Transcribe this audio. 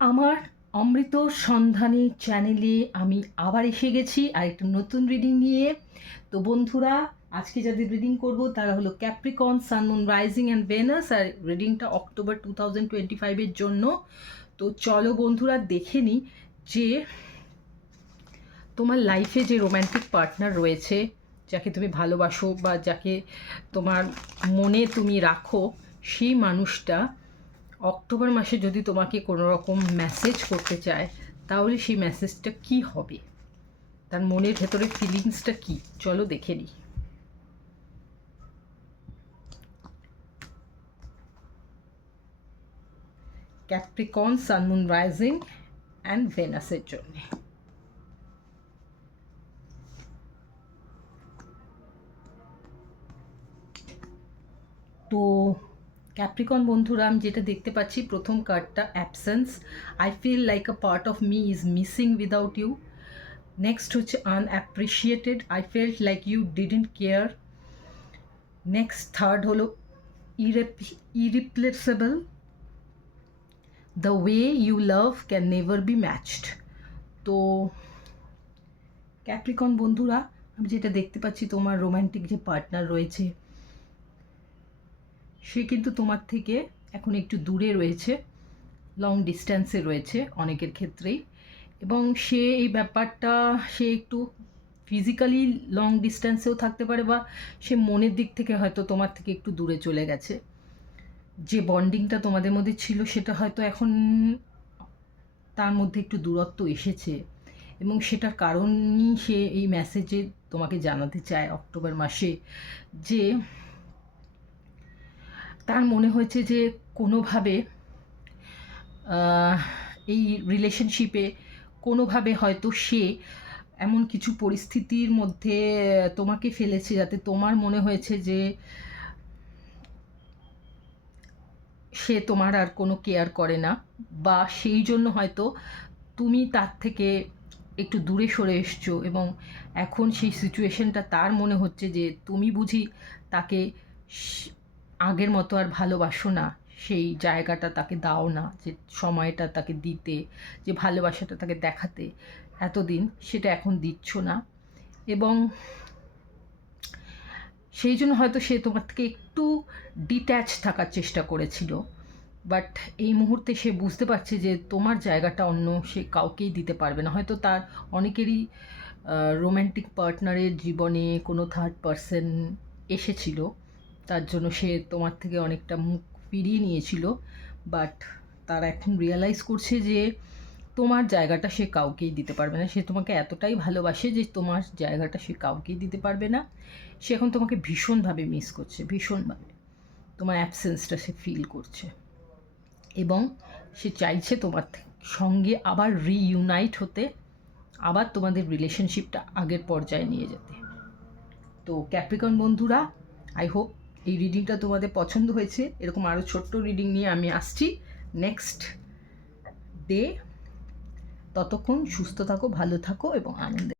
আমার অমৃত সন্ধানী চ্যানেলে আমি আবার এসে গেছি আর একটা নতুন রিডিং নিয়ে। তো বন্ধুরা, আজকে যাদের রিডিং করব তারা হলো Capricorn, sun, moon, rising and Venus. আর রিডিংটা অক্টোবর 2025-এর জন্য। তো চলো বন্ধুরা দেখে নিই যে তোমার লাইফে যে রোম্যান্টিক পার্টনার রয়েছে, যাকে তুমি ভালোবাসো বা যাকে তোমার মনে তুমি রাখো, সেই মানুষটা অক্টোবর মাসে যদি তোমাকে কোনো রকম মেসেজ করতে চায়, তাহলে সেই মেসেজটা কি হবে, তার মনের ভেতরে ফিলিংসটা কি, চলো দেখে নিই। Capricorn, sun, moon, rising and ভেনাসের জন্যে। তো ক্যাপ্রিকন বন্ধুরা, আমি যেটা দেখতে পাচ্ছি, প্রথম কার্ডটা absence. I feel like a part of me is missing without you. Next হচ্ছে unappreciated, I felt like you didn't care. Next third হলো irreplaceable, the way you love can never be matched. তো Capricorn বন্ধুরা, আমি যেটা দেখতে পাচ্ছি, তোমার romantic যে পার্টনার রয়েছে, সে কিন্তু তোমার থেকে এখন একটু দূরে রয়েছে, লং ডিস্ট্যান্সে রয়েছে অনেকের ক্ষেত্রেই। এবং সে এই ব্যাপারটা, সে একটু ফিজিক্যালি লং ডিস্ট্যান্সেও থাকতে পারে, বা সে মনের দিক থেকে হয়তো তোমার থেকে একটু দূরে চলে গেছে। যে বন্ডিংটা তোমাদের মধ্যে ছিল, সেটা হয়তো এখন তার মধ্যে একটু দূরত্ব এসেছে, এবং সেটার কারণই সে এই মেসেজে তোমাকে জানাতে চায় অক্টোবর মাসে, যে তার মনে হয়েছে যে কোনোভাবে এই রিলেশনশিপে কোনোভাবে হয়তো সে এমন কিছু পরিস্থিতির মধ্যে তোমাকে ফেলেছে, যাতে তোমার মনে হয়েছে যে সে তোমার আর কোনো কেয়ার করে না, বা সেই জন্য হয়তো তুমি তার থেকে একটু দূরে সরে এসছো, এবং এখন সেই সিচুয়েশনটা তার মনে হচ্ছে যে তুমি বুঝি তাকে আগের মতো আর ভালোবাসো না, সেই জায়গাটা তাকে দাও না, যে সময়টা তাকে দিতে, যে ভালোবাসাটা তাকে দেখাতে এতদিন, সেটা এখন দিচ্ছ না। এবং সেই জন্য হয়তো সে তোমার থেকে একটু ডিট্যাচ থাকার চেষ্টা করেছিল, বাট এই মুহূর্তে সে বুঝতে পারছে যে তোমার জায়গাটা অন্য সে কাউকেই দিতে পারবে না। হয়তো তার অনেকেরই রোম্যান্টিক পার্টনারের জীবনে কোনো থার্ড পারসন এসেছিল, তার জন্য সে তোমার থেকে অনেকটা মুখ ফিরিয়ে নিয়েছিল, বাট তারা এখন রিয়েলাইজ করছে যে তোমার জায়গাটা সে কাউকেই দিতে পারবে না। সে তোমাকে এতটাই ভালোবাসে যে তোমার জায়গাটা সে কাউকেই দিতে পারবে না। সে এখন তোমাকে ভীষণভাবে মিস করছে, ভীষণভাবে তোমার অ্যাবসেন্সটা সে ফিল করছে, এবং সে চাইছে তোমার সঙ্গে আবার রিইউনাইট হতে, আবার তোমাদের রিলেশনশিপটা আগের পর্যায়ে নিয়ে যেতে। তো ক্যাপ্রিকন বন্ধুরা, আই হোপ এই রিডিংটা তোমাদের পছন্দ হয়েছে। এরকম আরও ছোট্ট রিডিং নিয়ে আমি আসছি নেক্সট ডে। ততক্ষণ সুস্থ থাকো, ভালো থাকো এবং আনন্দে